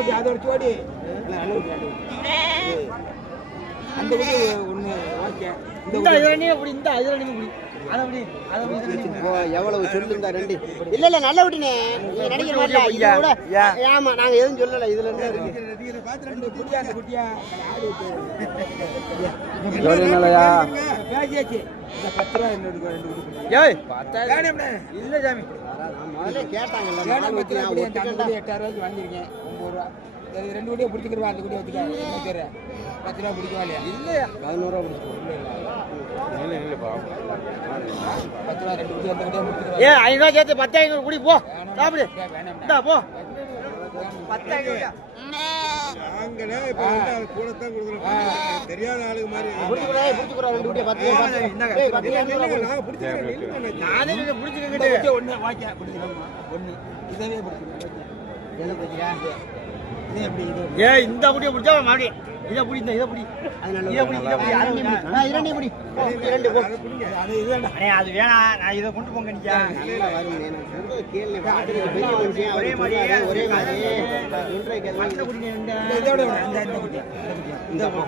குட்டி அதோட சோடி நல்ல குட்டி அந்த குட்டி ஒன்று ஓகே இந்த இதுலனே அப்படி இந்த இதுலனே அப்படி எவ்வளவு சொல்லுங்க ரெண்டு இல்ல இல்ல நல்ல விட்டுனே நீங்க நினைக்கிற மாதிரி இல்ல ஆமா நாங்க எதுவும் சொல்லல இதுல இருந்து ரெண்டு குட்டியா அந்த குட்டியா சொல்லுங்களா பேசியாச்சு இந்த 10 ரூபாய் என்னோட ரெண்டு குட்டி ஏய் 10000 இல்ல சாமி முதல்ல கேட்டாங்கல்ல 8000 ரூபாய்க்கு வாங்கிருக்கேன் 9 ரூபாய் ரெண்டு குட்டியை பிடிச்சிக்கிறவா அந்த குட்டியை வச்சுக்க என்ன பேரு 10 ரூபாய் பிடிக்கவா இல்லையா இல்லையா 11 ரூபாய் பிடிச்சிக்கோ இல்லப்பா 10 ரூபாய் ரெண்டு குட்டி அந்த குட்டியை பிடிச்சிக்கிறவா ஏ 500 ரூபாய் சேர்த்து 10500 குடி போ சாப்பிடு இந்தா போ 10500 நாங்களே இப்ப வந்து கூட தான் கொடுக்குறோம் தெரியாத ஆளுங்க மாதிரி புடிச்சுக்குறா ரெண்டு குட்டியை 10 நான் பிடிச்சிக்கிறேன் நானே பிடிச்சிக்கிட்டு ஒண்ணு வாக்கியா பிடிச்சிக்கலாமா ஒண்ணு இதவே பிடிச்சிக்கிறேன் ஏ இந்த குட்டியை பிடிச்சா மாடி இத புடி இந்த இத புடி இத புடி இரண்டே புடி இரண்டு போ அது இதுடா அண்ணே அது வேணா நான் இத கொண்டு போங்க நீங்க நல்லா வரும் எனக்கு சொல்றது கேளு பாத்துக்கு பெரிய மனுஷன் ஒரே மாதிரி இன்ட்ரை கேளு அந்த குடி இதோட அந்த குடி இந்த போ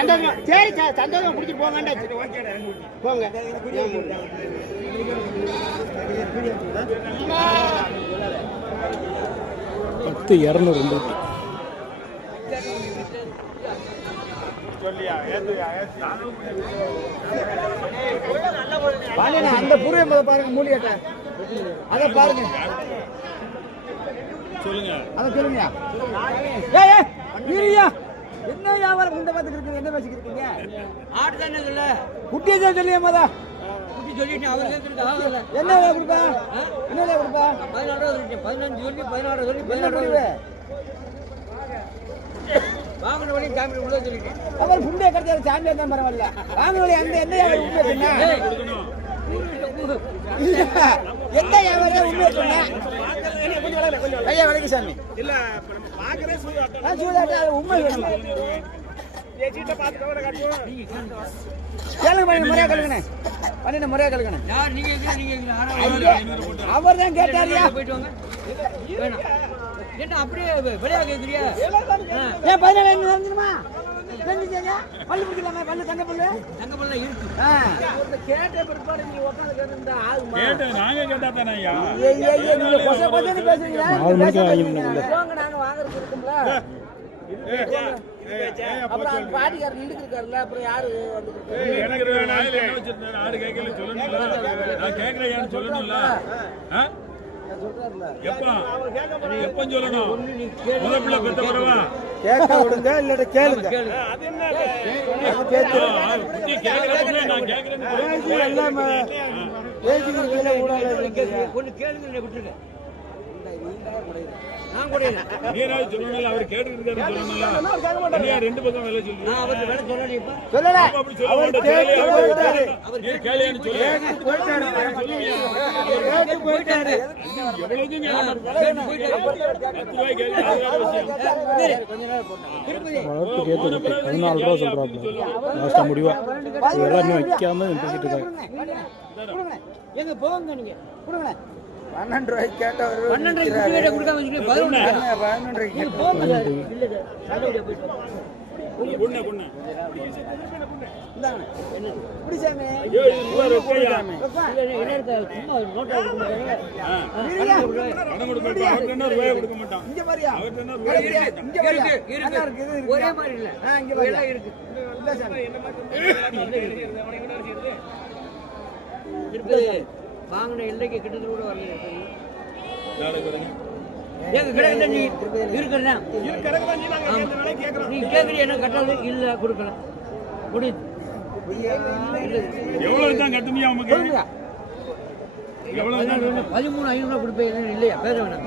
சந்தோஷமா சரி சந்தோஷமா புடிச்சு போங்கடா போங்க பத்து 200 அந்த பூர்வம் பாருங்க மூலிகட்ட அத பாருங்க சொல்லுங்க அத சொல்லுங்க என்ன வியாபாரம் முண்டை பார்த்துட்டு இருக்கீங்க என்ன பேசிக்கிட்டு இருக்கீங்க ஆடு தானே இல்ல குட்டியை தான் சொல்லியா மதா குட்டி சொல்லிட்டு அவர் கேக்குறது ஆகல என்ன விலை கொடுப்பா என்ன விலை கொடுப்பா 16 ரூபாய் சொல்லி 15 சொல்லி 16 சொல்லி 16 ரூபாய் வாங்குற வழி காமி உள்ள சொல்லிட்டேன் அவர் புண்டை கடையால சாமி தான் பரவாயில்ல வாங்குற வழி அந்த என்ன வியாபாரம் உண்மை சொன்னா எந்த வியாபாரம் உண்மை சொன்னா ஐயா வணக்கம் சாமி இல்ல பாக்கறே சூதாட்டம் சூதாட்டம் அது உண்மை வேணுமா ஏச்சிட்ட பாத்து கவர காட்டுவோம் கேளுங்க பண்ணி முறையா கழுகுனே பண்ணின முறையா கழுகுனே யார் நீங்க அவர் தான் கேட்டாரியா போயிட்டு வாங்க வேணாம் என்ன அப்படியே வெளியா கேக்குறியா ஏன் 17 என்ன வந்துருமா செஞ்சுங்க பல்லு பிடிக்கலாமா பல்லு தங்க பல்லு இருக்கு கேட்டே பிற்பாடு நீ உட்கார்ந்து கேட்டா ஆகுமா கேட்ட நாங்க கேட்டா தானே ஐயா நீங்க கொச கொசன்னு பேசுறீங்களா போங்க நாங்க வாங்குறது இருக்கும்ல அப்புறம் பாட்டிக்காரர் நின்றுருக்காருல்ல அப்புறம் யாரு எனக்கு நான் என்ன வச்சிருந்தேன் ஆடு கேட்கல சொல்லணும்ல நான் கேட்கறேன் சொல்லணும்ல எப்ப சொல்லணும் முத பிள்ளை பெத்த வரவா கேட்க விடுங்க இல்ல கேளுங்க அது என்ன குட்டி கேக்குறதுல நான் கேக்குறேன்னு எல்லாம் பேசிக்கிறதுல ஊடால ஒண்ணு கேளுங்க விட்டுருங்க நான் கூட நீராவது சொல்லணும்ல அவர் கேட்டுட்டு இருக்காரு சொல்லணும்ல நீ ரெண்டு பக்கம் வேலை சொல்றீங்க நான் அவர்ட்ட வேலை சொல்லணும் இப்ப சொல்லல அப்படி சொல்ல அவர் கேளையான்னு சொல்லு போயிட்டாரு எவ்வளவுக்கு முடிவா எல்லாமே வைக்காம பேசிட்டு இருக்காங்க எங்க போங்க நீங்க கொடுங்க 12 ரூபாய்க்கு கேட்டவர் 12 ரூபாய்க்கு கொடுக்காம 11 ரூபாய்க்கு போங்க சார் இல்ல சார் சாலோடியா போயிட்டு பொண்ணு பொண்ணு இந்தாங்க என்ன இப்படி சாமி ஐயோ இது ரொக்கையா என்ன இருக்கா சும்மா நோட்டா கொடுக்க மாட்டாங்க பணம் கொடுக்க மாட்டான் அவர்ட்ட என்ன ரூபாய் கொடுக்க மாட்டான் இங்க பாரியா அவர்ட்ட என்ன ரூபாய் இங்க பாரியா இருக்கு ஒரே மாதிரி இல்ல இங்க பாரியா எல்லாம் இருக்கு இல்ல சாமி திருப்பி வாங்கின எல்லைக்கு கிட்டத்தட்ட கூட வரல எங்க கிடைக்கல நீ இருக்கிறதா நீ கேட்குறீ என்ன கட்டாது இல்ல கொடுக்கல முடியுது எவ்வளவு தான் கட்டுனியா உங்களுக்கு எவ்வளவு தான் 13,500 கொடுப்பேன் இல்லையா பேச வேணாம்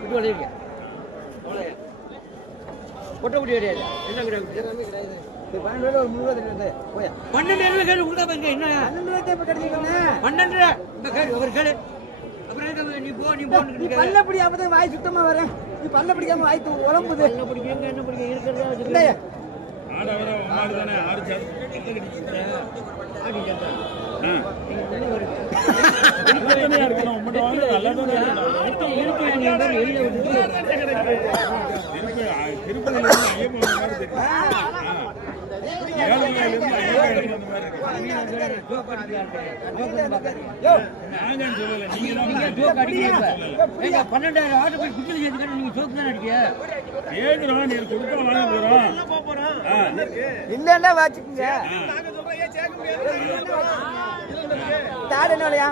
விட்டு விளையாடியா கொட்டை குடி கிடையாது என்ன கிடையாது 12 ரூபாய் ஒரு 3 ரூபாய் தெரியாது போயா 12 கேள்வி கொடுத்தா என்ன 12 ரூபாய் இப்ப கிடைச்சிருக்கீங்க 12 இந்த கேள்வி ஒரு கேள்வி அப்புறம் நீ போ நீ பல்ல பிடி அப்பதான் வாய் சுத்தமா வரேன் நீ பல்ல பிடிக்காம வாய் உலம்புது என்ன பிடிக்கும் என்ன பிடிக்கும் இருக்கிறதா ஆடு அவரா மாடு தானே ஆடு சார் ஆடி நல்லதானே இருக்கணும். உங்கள்கிட்ட வாங்க நல்லதானே இருக்கணும். திருப்பதியில இருந்து ஐயப்பன் வந்த மாதிரி தெரியும். ஏழுமலையில இருந்து ஐயப்பன் வந்த மாதிரி இருக்கு. நாங்கன்னு சொல்லல, நீங்க தான் சொல்லல. 12,000 ஆட்டு போய் குட்டியில் சேர்த்துக்கிட்டு நீங்க சோப்பு தானே அடிக்க ஏதுடா நீ கொடுத்தா வாங்க போறோம். இல்லன்னா வாச்சுக்குங்க. தாடு என்னலையா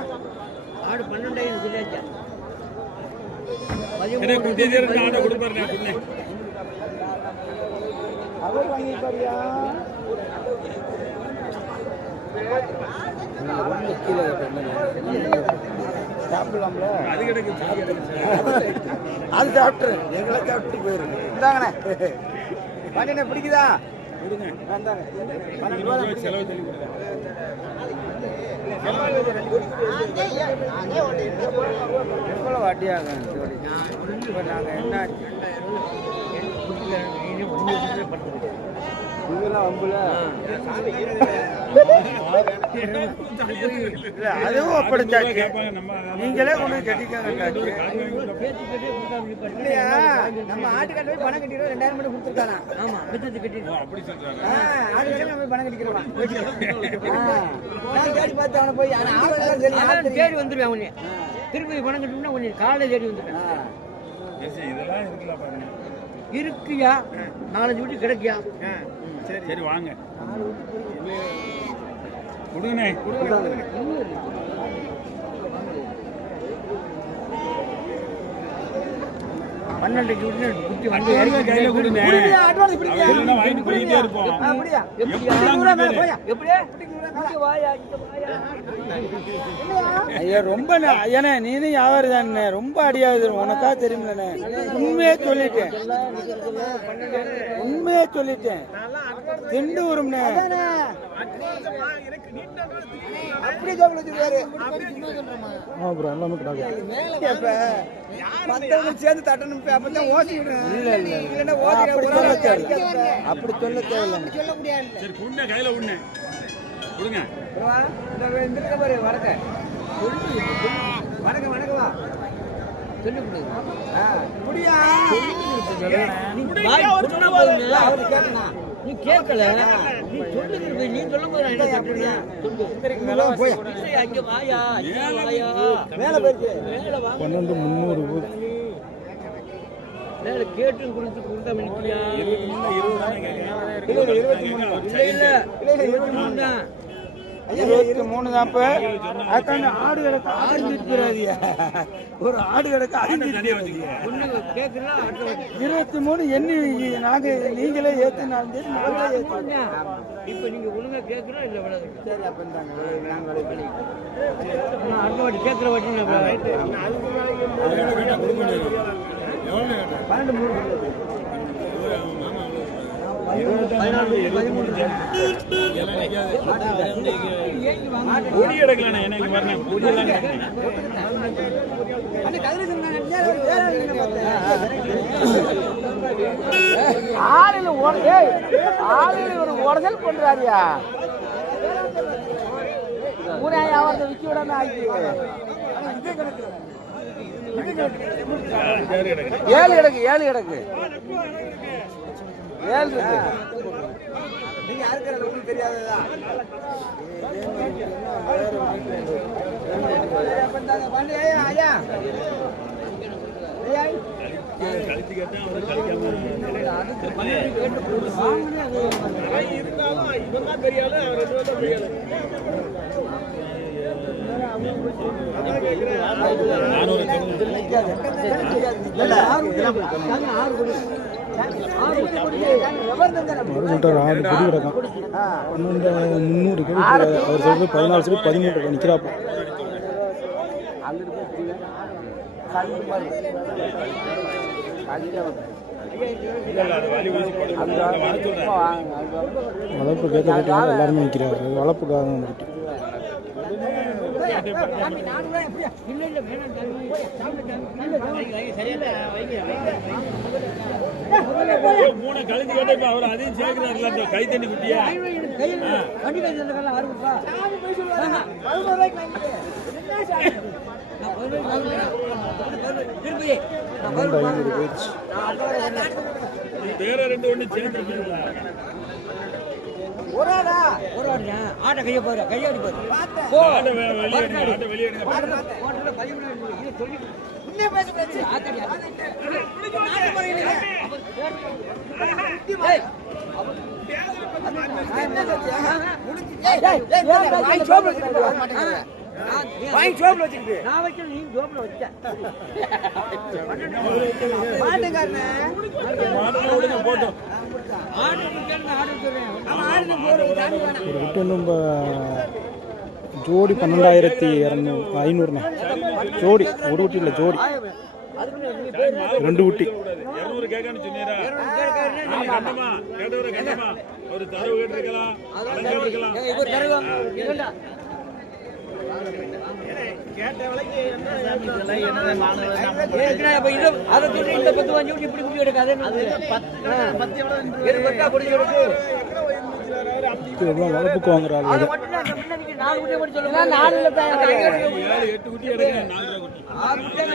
ஆடு 12,000 சொல்லியாச்சா எனக்கு குட்டி தேர்ந்து ஆட்டை கொடுப்பாரு நான் சொன்னேன். அவர் வாங்கிப்பாரியா சாப்பிடலாம்ல. அது கிடைக்கு அது சாப்பிட்டு எங்களை சாப்பிட்டு போயிருங்க. இந்தாங்கண்ணே பண்ண பிடிக்குதா கொடுங்க. இந்தாங்க. 12 ரூபாய் செலவு தள்ளி கொடுங்க. எவ்வளோ வாட்டியாங்க இப்போ நாங்கள் என்ன இதெல்லாம் வம்புல அதுவும் அப்படிச்சாச்சு. கேட்பாங்க நம்ம நீங்களே கொண்டு கட்டிக்காங்க. இல்லையா நம்ம நம்ம ஆட்டுக்கட்டை போய் பணம் கட்டிடுவோம். 2000 மட்டும் கொடுத்துருக்காங்க. ஆமா மிச்சத்தை கட்டி அப்படி சொல்றாங்க. ஆட்டுக்கட்டை நம்ம போய் பணம் கட்டிக்கிறோம். நான் தேடி பார்த்து அவனை போய் தேடி வந்துருவேன் உன்னை திருப்பதி பணம் கட்டணும்னா உன்னை காலை தேடி வந்துருவேன். இதெல்லாம் இருக்கலாம் பாருங்க. இருக்குயா 4-5 வீட்டு கிடைக்கியா சரி வாங்க கொடுங்கண்ணே. 12 வீட்டு குட்டி வந்து கையில கொடுங்க. அட்வான்ஸ் பிடிக்க இல்லைன்னா வாங்கிட்டு போயிட்டே இருப்போம். அப்படியா எப்படியே ஐயா ரொம்ப ஐயாண்ணே நீனும் வியாபாரி தானே ரொம்ப அடியாகுது உனக்கா தெரியுமில்லண்ணே. உண்மையே சொல்லிட்டேன் திண்டு வரும்ண்ணே. அப்படி சேர்ந்து தட்டணும் அப்படி சொல்ல தேவையில்லை. சரி கொடுங்க கையில உண்ணு கொடுங்க. நீ கேட்கல நீ சொல்லுங்க. நீ சொல்லும் போது என்ன கட்டுறேன் அங்க வாயா வேலை போயிருக்கு. மேல வா 12,300 மேல கேட்டு கொடுத்தா மினிக்கியா 23 தான் 23 தான்ப்ப. ஆடு கிடக்கு அழிஞ்சிருக்கிறாதியா. ஒரு ஆடு கிடக்கு அழிஞ்சிருக்கிறாதியா. 23 எண்ணி நாங்க நீங்களே ஏத்தினாலும் சரி நாங்களே ஏத்துறோம். இப்ப நீங்க ஒழுங்கா கேட்கறோம் இல்ல விடாது. சரி அப்ப நாங்க அடுத்த வாட்டி கேட்கிற வாட்டி 12 பொடி எடுக்கலாம். எனக்கு வரணும் பொடி எல்லாம் ஆளில் ஒரு உடசல் பண்றாரியா. அவரை விக்கி விடாம ஆக்கி 7 கிடக்கு 7 கிடக்கு 7 இருக்கு. நீங்க யாருக்கு உங்களுக்கு தெரியாததா? ஐயா கழிச்சு கேட்டா அவரு கழிக்காம அவர் சொல்றது 14 சொல்லி 13 நிக்கிறாப்ப. வளர்ப்பு கேட்க எல்லாருமே நிற்கிறாரு. வளர்ப்புக்காக வந்துட்டு இல்ல இல்ல வேணாம் மூணு கழிஞ்சு கேட்டா அவர் அதையும் சேர்க்கிறாருல அந்த கை தண்ணி குட்டியா வண்டி கை தந்துக்கலாம் 6 ரூபா வேற ரெண்டு ஒண்ணு சேர்த்து ஆட்ட கைய போற கையாடி போற வெளியே நான் வைக்கல நீ ஜோப்ல வச்ச போட்டோம் ஒரு விட்டு நம்ம ஜோடி 12,500ண்ணே ஜோடி ஒரு குட்டி இல்லை ஜோடி 2 குட்டி 200 கேட்கன்னு சொன்னீரா கேட்டவரை ஒரு தரவு கேட்டிருக்கலாம் எவ்வளோ வளர்ப்புக்கு வாங்குறாரு 8 குட்டி எடுக்கிறேன் 4 குட்டி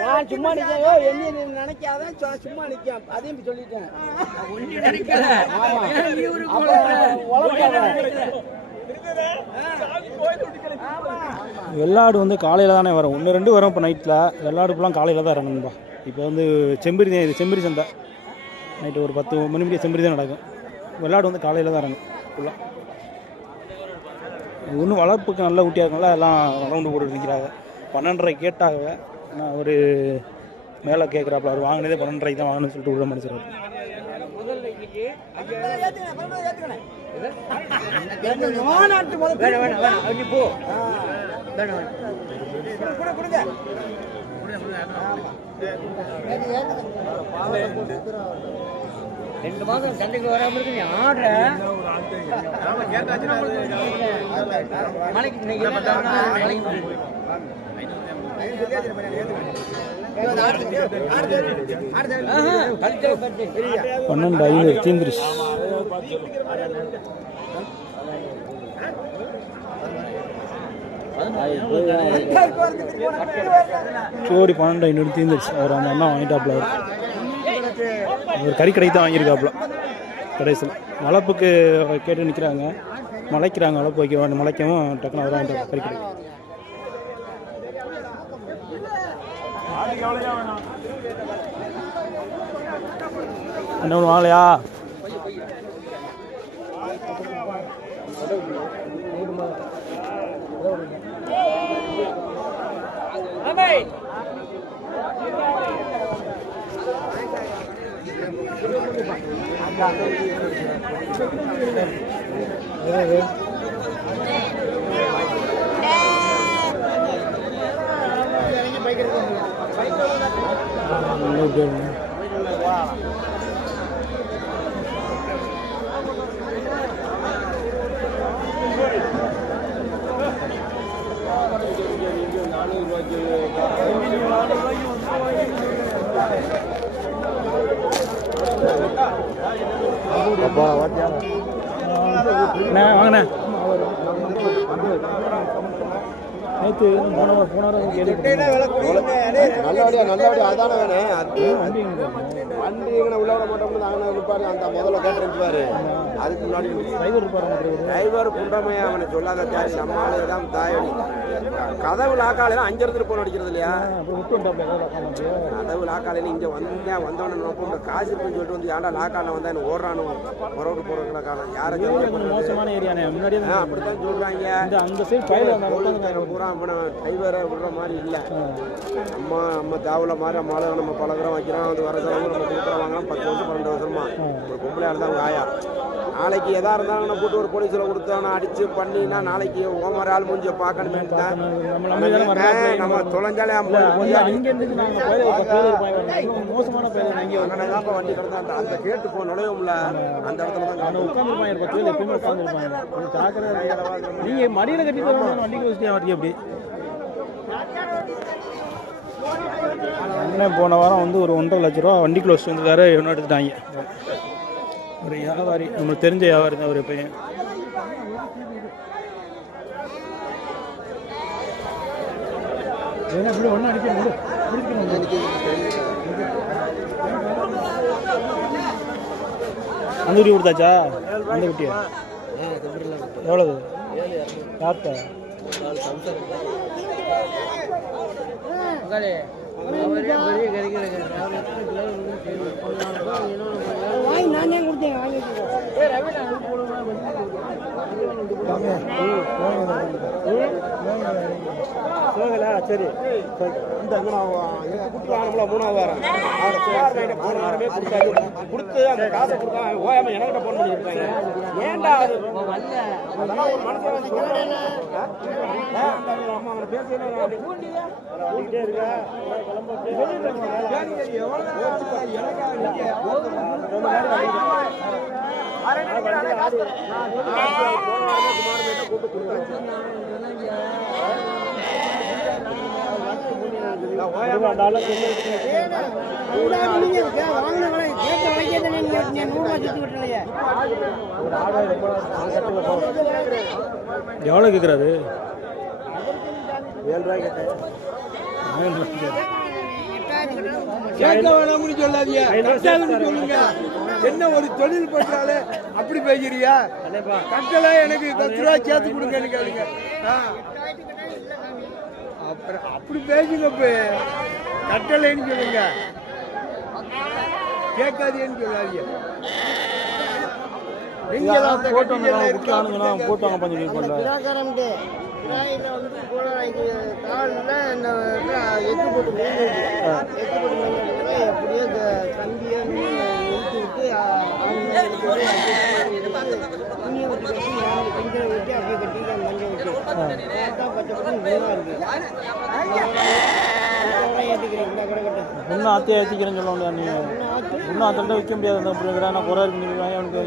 நான் சும்மா நிக்க என்ன நினைக்காதான் சும்மா நிக்க அதையும் சொல்லிட்டேன் வெள்ளாடு வந்து காலையில் தானே வரும் 1-2 வரும் இப்போ நைட்டில் வெள்ளாடு ஃபுல்லாக காலையில் தான் இறங்கணும்பா இப்போ வந்து செம்பரி தான் இது செம்பரி சந்தை நைட்டு ஒரு 10 மணி முடிய செம்பரி தான் நடக்கும் வெள்ளாடு வந்து காலையில் தான் இறங்கும் ஃபுல்லாக இன்னும் வளர்ப்புக்கு நல்ல குட்டியாக இருக்கனால எல்லாம் ரவுண்டு போட்டு நிற்கிறாங்க 12.5 கேட்டாங்க நான் ஒரு மேலே கேட்குறாப்புல அவர் வாங்கினதே 12.5 தான் வாங்கணும்னு சொல்லிட்டு விட மனுஷர் ரெண்டு மாதம் சந்தைக்கு வராம இருக்கு நீ ஆடுற மலைக்கு 12,500 தீந்துருச்சு ஜோடி 12,500 தீந்துருச்சு அவர் அந்த அண்ணா வாங்கிட்டாப்புல அவர் கறிக்கடைக்கு தான் வாங்கியிருக்காப்புல கடைசியில் வளர்ப்புக்கு கேட்டு நிற்கிறாங்க மலைக்கிறாங்க வளர்ப்பு வைக்க மலைக்கவும் டக்குன்னு அவர் வாங்கிட்டாப்புல கறிக்கடை என்ன ஒன்று வாங்கலையா வாங்கண்ணே நேற்று நல்லபடியா அதான வேணும் வண்டி உள்ள விட மாட்டோம்னு நாங்கள் இருப்பாரு அந்த முதல்ல கேட்டுருப்பாரு அதுக்கு முன்னாடி டிரைவர் குண்டமையா அவனை சொல்லாத தாய் நம்மளால தான் தாயணி கதவு லாக்காலையில 5 இடத்துல போன் அடிக்கிறது இல்லையா கதவு லாக்காலையில இங்க வந்தவன நோக்கம் காசு சொல்லிட்டு வந்து ஏன்டா லாக்கான வந்தா என்ன ஓடுறானு ரோடு போறவங்கள காலம் யாரும் மோசமான ஏரியானே முன்னாடி அப்படித்தான் சொல்றாங்க அந்த சைடு பூரா டிரைவரை விடுற மாதிரி இல்லை நம்ம தாவல மாதிரி நம்மளால நம்ம பழகிறோம் வைக்கிறோம் அது வர செலவு நம்ம கொடுக்குறோம் வாங்கலாம் 10 வருஷம் 12 வருஷமா ஒரு பொம்பளையால் தான் அவங்க ஆயா நாளைக்கு எதா இருந்தாலும் போட்டு ஒரு போலீஸில் கொடுத்தான அடிச்சு பண்ணினா நாளைக்கு ஓமர ஆள் மூஞ்சியை பார்க்கணுமே தான் நம்ம தொலைஞ்சாலே மோசமான வண்டி கிடந்தா அந்த கேட்டு போ நுழையும்ல அந்த இடத்துல தான் உட்காந்துருப்பாங்க. நீங்க மடியில கட்டி வண்டிக்கு வச்சுட்டே வரீங்க அப்படி. அண்ணன் போன வாரம் வந்து ஒரு 1.5 லட்ச ரூபா வண்டி க்ளோஸ் வந்துருக்காரு, இவனை எடுத்துட்டாங்க. ஒரு வியாபாரி, நம்மளுக்கு தெரிஞ்ச வியாபாரி தான் ஒரு பையன். அந்த குட்டி கொடுத்தாச்சா? அந்த குட்டியா எவ்வளவு? யார்கிட்ட? நானே கொடுத்தேன். சரி மூணாவது வாரம் கொடுத்து அந்த காசை கொடுத்தா ஓயாம என்கிட்ட போன் பண்ணி இருப்பாங்க. ஏன்டா எவ்வளோ கேட்குறாரு? 7 ரூபாய் கேட்டேன். சொல்லுங்க. என்ன ஒரு தொழில் பண்றாலே அப்படி பேசுறியா? கட்டளை எனக்கு 10 ரூபாய் சேர்த்து கொடுங்கன்னு கேளுங்க. அப்புறம் அப்படி பேசுங்க. கட்டளைன்னு சொல்லுங்க, கேட்காதேன்னு சொல்லாதீங்க. போட்டாங்க கொஞ்சம் எப்படியோ கம்பியை நிறுத்தி விட்டு துணியை வச்சு கட்டி கொஞ்சம் வச்சு அப்படியே கட்டிட்டு மஞ்சள் வச்சு பச்சை பச்சை ஏற்றிக்கிறேன். இந்த கடை கட்ட இன்னும் ஆற்றி ஏற்றிக்கிறேன்னு சொல்ல முடியாது. நீங்கள் இன்னும் ஆற்றிட்ட வைக்க முடியாது. அந்த பிள்ளைங்க நான் குறை இருக்குன்னு அவனுக்கு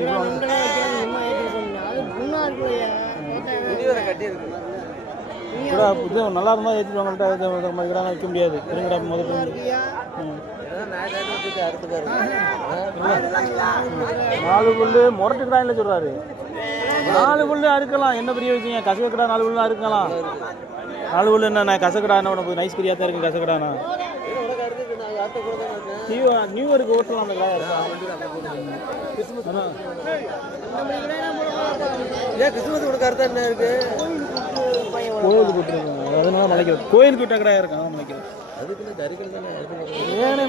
இது நல்லா இருந்தால் ஏற்றிடுவாங்கள்ட்ட மாதிரி வைக்க முடியாது. இருங்கடா முதல்ல 4 புல்லு முரட்டுக்கடான்னு சொல்கிறாரு. 4 புல்லு அறுக்கலாம், என்ன பெரிய விஷயம்? கசக்கடா 4 புல்லு அறுக்கலாம். 4 புல்லு என்ன கசக்கடா? என்ன உனக்கு நைஸ் கறியாக தான் இருக்கு கசக்கடானா? நியூ இயருக்கு ஓட்டலாம் அந்த கடை. கிறிஸ்துமஸ் கூட கருத்தா என்ன இருக்கு? கோயிலுக்கு விட்டுருக்காங்க, அதனால மலைக்கிறது. கோயிலுக்கு விட்ட கடை இருக்காங்க மலைக்கிறது. அதுக்குன்னு தரிக்கிறது தானே. ஏனே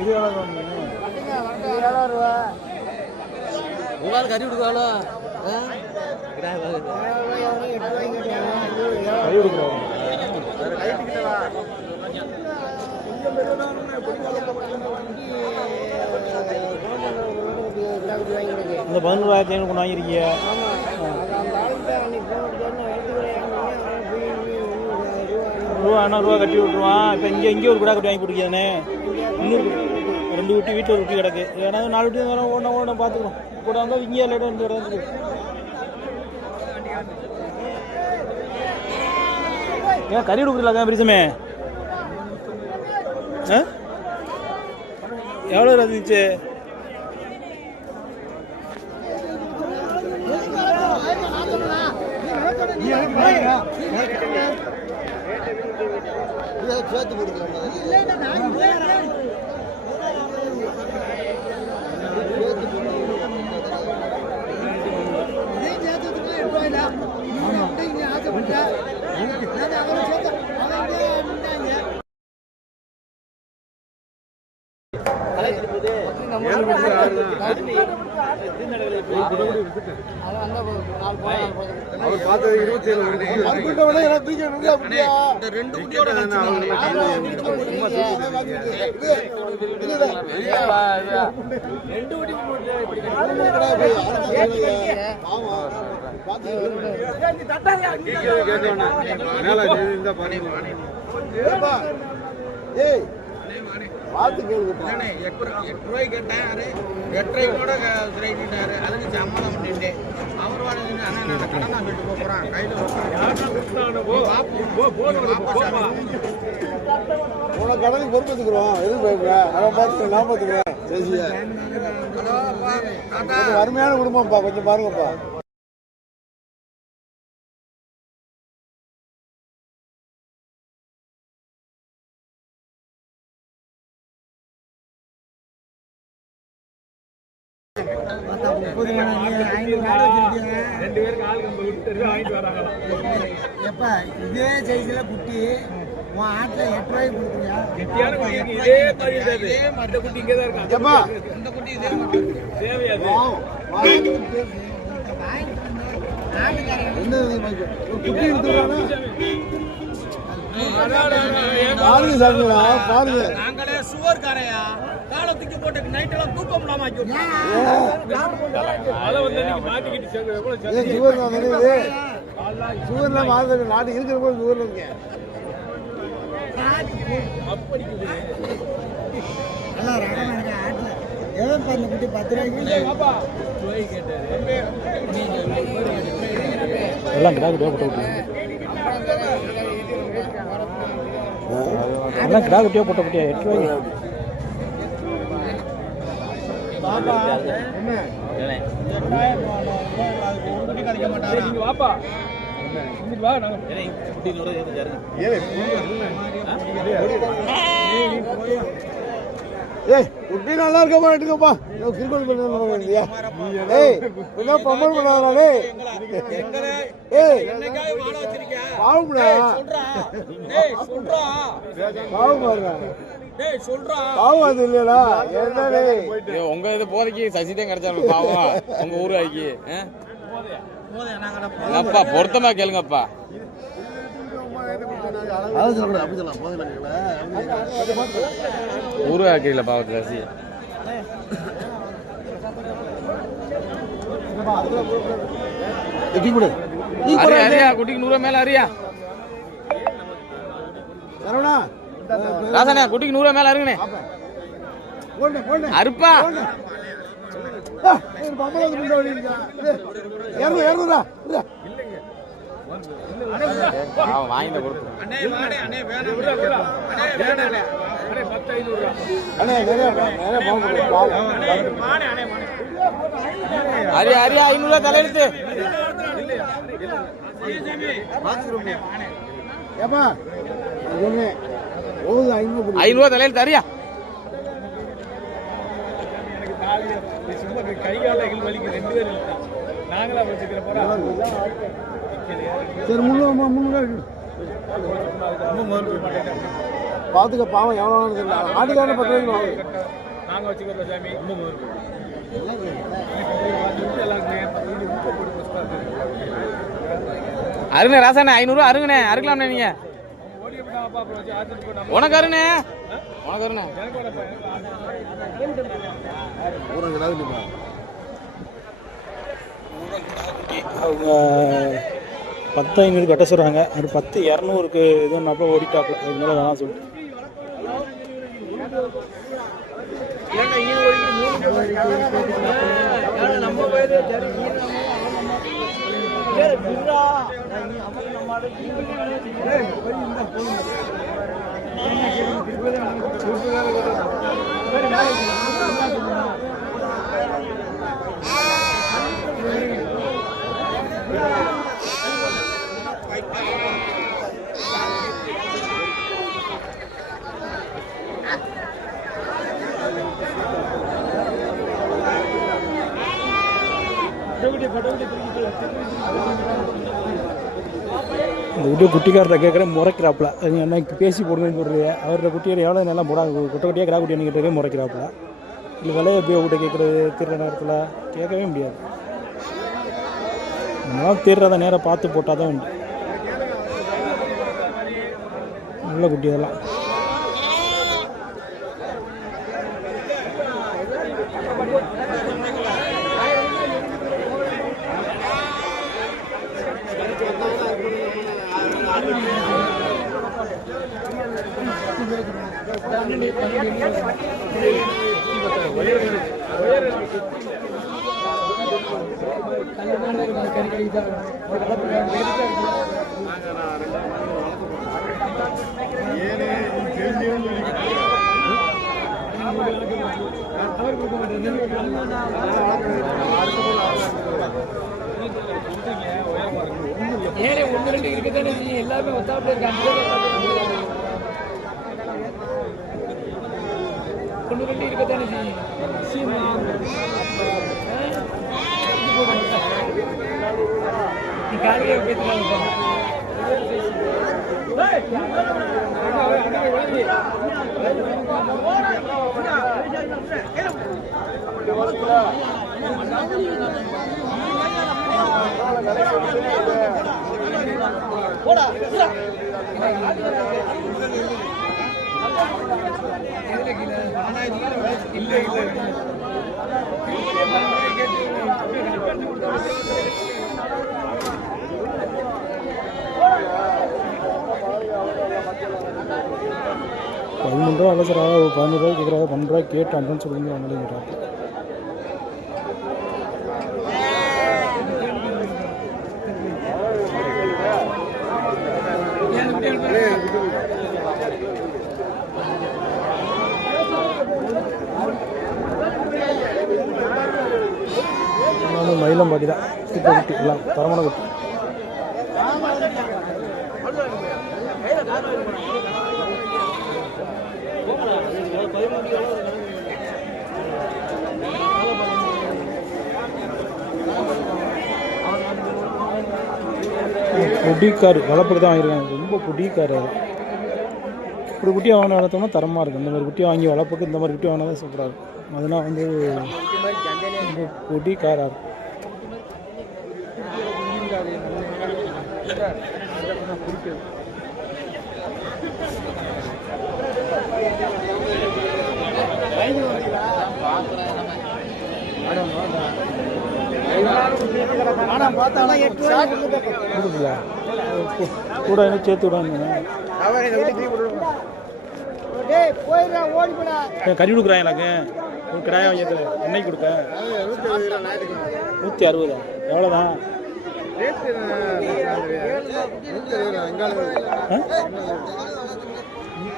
இது எவ்வளோ? 7 ரூபா. உங்களால் கறி கொடுக்காளோ? கறி கொடுக்குறாங்க. இந்த 11,500 கொண்டு வாங்கியிருக்கிய? ரூபா கட்டி விட்டுருவான். இப்போ இங்கே ஒரு குடா கட்டி வாங்கி கொடுக்கியானே. இன்னொரு 2 குட்டி வீட்டில் ஒரு குட்டி கிடக்கு. ஏன்னா 4 குட்டி இருந்தாலும் ஓட பார்த்துக்கணும். கூட வந்தால் இங்கே லேட்டாக வந்து கிடந்து. ஏன் கறி கொடுக்குறீங்களா பிரிசமே? எவ்வளோ இருந்துச்சு? சேர்த்து கொடுக்கலாம். அவர் பார்த்தது 27 பார்த்து கேளுங்க. 8 ரூபாய் கேட்டாரு, 8.5 கூட சொல்லிட்டாரு. அதுக்கு சம்மதம் பண்ணிட்டு அவர் கடன் வீட்டு போறான் கையில உன கடனுக்கு பொறுப்பத்துக்கிறோம். எது போயிருக்க அவன் பார்த்து நான் பார்த்துக்கிறேன். அருமையான குடும்பம்ப்பா, கொஞ்சம் பாருங்கப்பா. இதே சைஸ்ல குட்டி உன் ஆட்டில் 8 ரூபாய்க்கு கொடுக்குறியா? பாருங்க நாங்களே சுவர் காரையா காலத்துக்கு போட்டு நைட் எல்லாம் தூக்கம் இல்லாம சுகர்லாம் மாறுது. நாட்டுக்கு இருக்கிற போது சுகர்ல இருக்கேன். குட்டி 10 ரூபாய்க்கு எல்லாம் கிடா குட்டியாக போட்டு விட்டு எல்லாம் கிடா குட்டியாக போட்ட குட்டியா 8 ரூபாய்க்கு. குட்டி நல்லா இருக்க மாட்டேங்கப்பா. கிரிக்கெட் பண்ண பம்பல் பண்ணாதே. பாவம்டா பாவம் பாருங்க. பாவம் அது இல்லையடா. என்ன உங்க இது போதைக்கு சசிதான் கிடைச்சாங்க பாவம். உங்க ஊராக்கி அப்பா பொருத்தமா கேளுங்கப்பா. ஊராக்கில பாவத்து ரசி அறியா குட்டிக்கு 100 மேல அறியா ராசனா குட்டிக்கு 100 மேல அருங்கண்ணே அருப்பா வாங்கின கொடுத்து அரியா அரியா 500 தலையெடுத்து 500 தலையெடுத்து அரியா. பாத்துக்க பாவம் எவ்வளவு ஆட்டுக்கான 10 ரூபாய்க்கு நாங்க வச்சுக்கிறோம் சாமி. அருங்க ராசாண்ணே 500 அருங்கண்ணே அறுக்கலாம்ண்ணே. நீங்க உனக்கு அருண்ணே உனக்கு அருண்ணே அவங்க 10,500 கட்ட சொல்கிறாங்க. ஒரு 10,200க்கு இதுனாப்ப ஓடிட்டாப்புல. அது மேலே வேணாம் சொல்லிட்டு இந்த வீடியோ குட்டிக்காரத்தை கேட்குறேன் முறைக்கிறாப்புல. அது என்ன பேசி போடுங்கன்னு சொல்கிறீங்க. அவரோட குட்டியை எவ்வளோ நல்லா போடாங்க குட்டை குட்டியாக கிடா குட்டியை கேட்டே முறைக்கிறாப்புல. இல்லை விலையை எப்படி உங்கள்கிட்ட கேட்குறது தீர்ற நேரத்தில் கேட்கவே முடியாது. நம்மளாம் தீர்றதை நேராக பார்த்து போட்டால் தான் உண்டு. நல்ல குட்டி அதெல்லாம். ஏழை ஒன்று ரெண்டு இருக்குதானே எல்லாமே ஒத்தாப்பில் இருக்காங்க. ஒன்று ரெண்டு இருக்கத்தானே நீ காலையே பேசலாம். $11 அழைச்சிடாத ஒரு $11 கேட்குறாங்க. $12 கேட்டு அட்வான்ஸ் கொடுங்க வாங்கலைங்கிறாங்க. மயிலம்பாடி தான் சூப்பர் குட்டி எல்லாம் தரமான குட்டி. பொடிக்காரு வளர்ப்புக்கு தான் வாங்கியிருக்காங்க. ரொம்ப பொடிக்காரு. அது இப்படி குட்டியை வாங்கின வளர்த்தோம்னா தரமாக இருக்கும். இந்த மாதிரி குட்டியை வாங்கி வளர்ப்புக்கு இந்த மாதிரி குட்டி வாங்கினா தான் சூப்பராக இருக்கும். அதெல்லாம் வந்து ரொம்ப பொடிக்காராக இருக்கும். கூட என்ன சேர்த்து விடாங்க. கறி கொடுக்குறாங்க எனக்கு ஒரு கிடாய வாங்கியது என்னைக்கு கொடுக்க 160. எவ்வளோதான்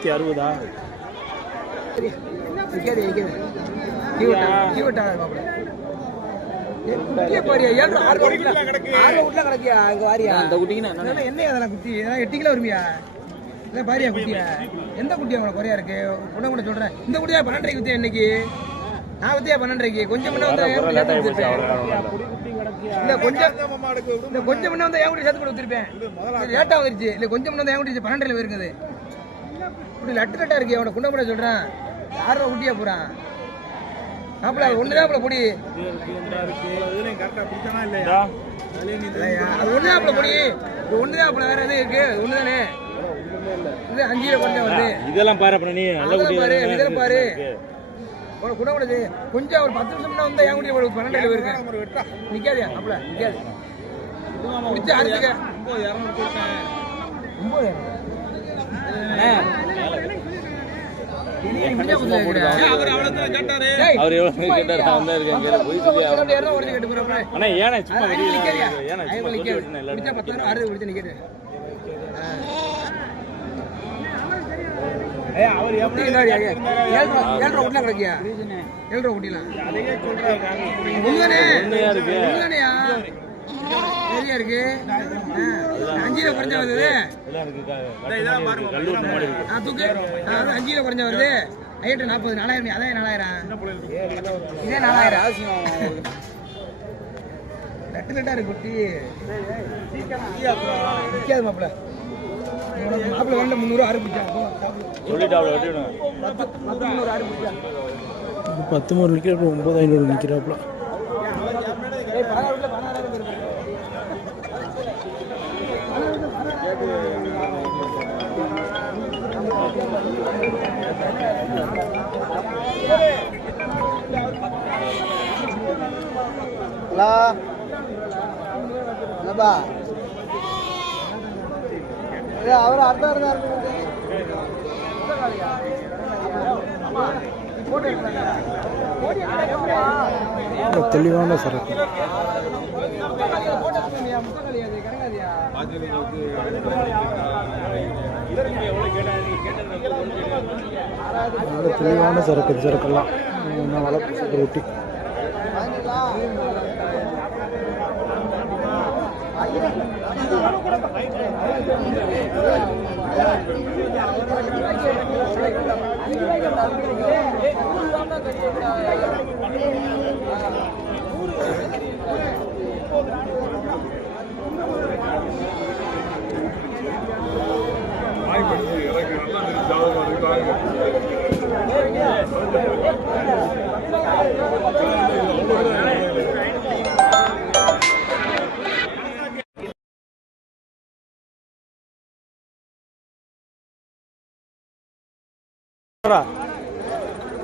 160. பாரியா குட்டியா எந்த குட்டியா உனக்கு குறையா இருக்கு? உடனே கூட சொல்றேன். இந்த குட்டியா 12 குத்தியா இன்னைக்கு நான் குத்தியா 12 கொஞ்சம் முன்ன வந்தா இல்ல கொஞ்சம் முன்ன வந்தா என் குட்டி சேர்த்து கூட கொடுத்துருப்பேன். லேட்டா வந்துருச்சு. இல்ல கொஞ்சம் முன்ன வந்தா என் குட்டி 12 இருக்குது. இப்படி லட்டு இருக்கு. அவனை குண்ட கூட சொல்றேன். 6 குட்டியா போறான். அப்பல ஒண்ணுதான் அப்பல பொடி அது ஒண்ணுதான் அப்பல பொடி ஒண்ணுதான் அப்பல வேற எதுவும் இருக்கு? ஒண்ணுதானே இது 5 கொஞ்சம் வருது. இதெல்லாம் பாரு. அப்புறம் நீ நல்ல குட்டி பாரு. இதெல்லாம் பாரு. உனக்கு கூட கூட கொஞ்சம் ஒரு 10 நிமிஷம் வந்தா என் குட்டி 12 இருக்கு. நிக்காதே அப்பல நிக்காது. குடிச்சு அறுத்துக்க 5 குறைஞ்ச வருது. 5 குறைஞ்ச வருது. 40 4000. அதே 4000. இதே 4000. லட்டா இருக்கு குட்டி. நிக்காது மாப்பிள்ள. மாப்பிள்ள வரல 300 6 பிடிச்சா சொல்லிட்டு 10 300 6 பிடிச்சா 10 நிற்கிற 9500 நிற்கிறாப்புல. அவர் அடுத்த தெளிவான சரக்கு. தெளிவான சரக்கு சரக்கெல்லாம் வளர்ப்பு சரக்கு ரொட்டி.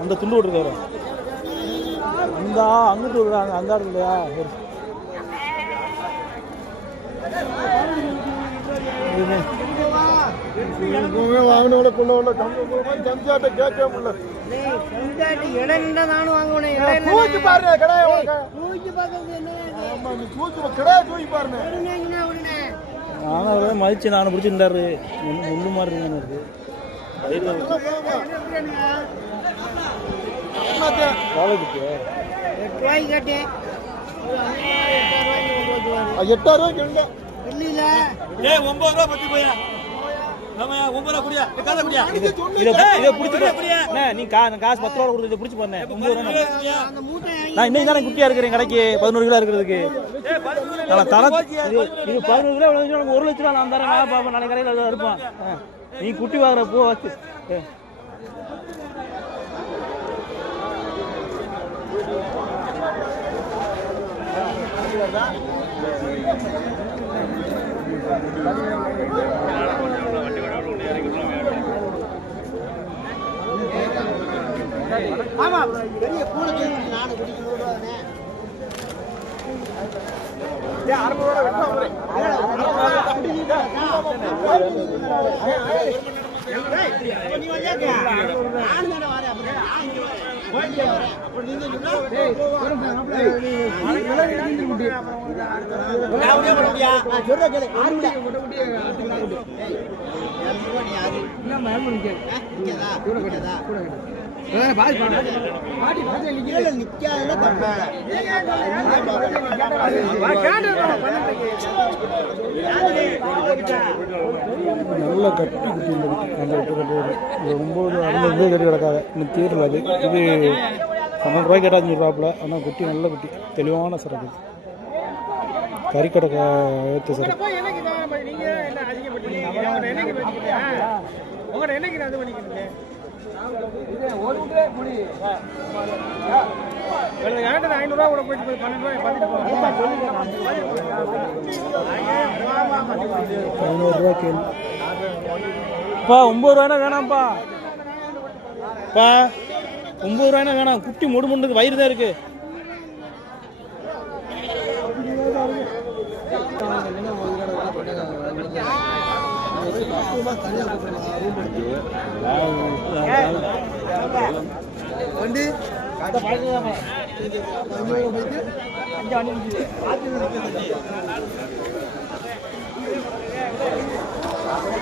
அந்த துண்டு விட்டுருக்காரு அந்த அங்கிட்டு விடுறாங்க அந்த இடத்துல இல்லையா வாங்கினோட கொள்ள சம்சாட்ட கேட்க முடியல. நானும் மதிச்சு நானும் பிடிச்சிருந்தாரு முள்ளு மாதிரி இருக்கு. நீ காசு 10 ரூபா கொடுத்து பிடிச்சி பாருங்க. நான் இன்னைக்கு தானே குட்டியா இருக்கிறேன் கடைக்கு 11 கிலோ இருக்கிறதுக்கு. இது 11 கிலோ 1 லட்ச ரூபா நான் தரேன். பாப்பா நாளைக்கு கடையில் இருப்பான். நீ குட்டி வாங்குற போ வச்சு ஆமா பெரிய கூடு நானும் குடிக்கணும். நல்ல கட்டி குட்டி அந்த 9 60 கட்டி கிடக்காத இன்னும் தீரல. அது இது 12 ரூபாய்க்கு கேட்டால் 5 ரூபாப்புல. ஆனால் குட்டி நல்ல குட்டி தெளிவான சரக்கு. கறிக்கடை ஏற்ற சரக்கு. ₹500 கேள்வி. 9 ரூபாய்னா வேணாம்ப்பா. 9 ரூபாய்னா வேணாம். குட்டி முடு முண்டுக்கு வயிறு தான் இருக்கு.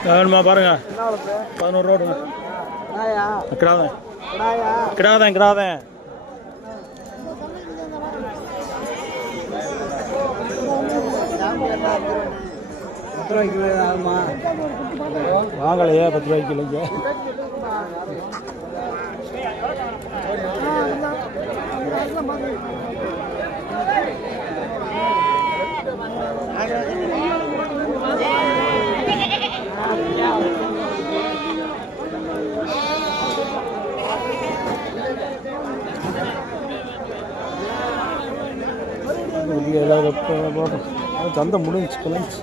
வேணுமா பாருங்க 11 ரூபா. கிடாதேன் கிடாதேன் கிடாதேன். வாங்கலையா 10 ரூபாய்க்கு இல்லைங்க. எல்லாரும் சந்தை முடிஞ்சிச்சு கிளம்பிச்சு.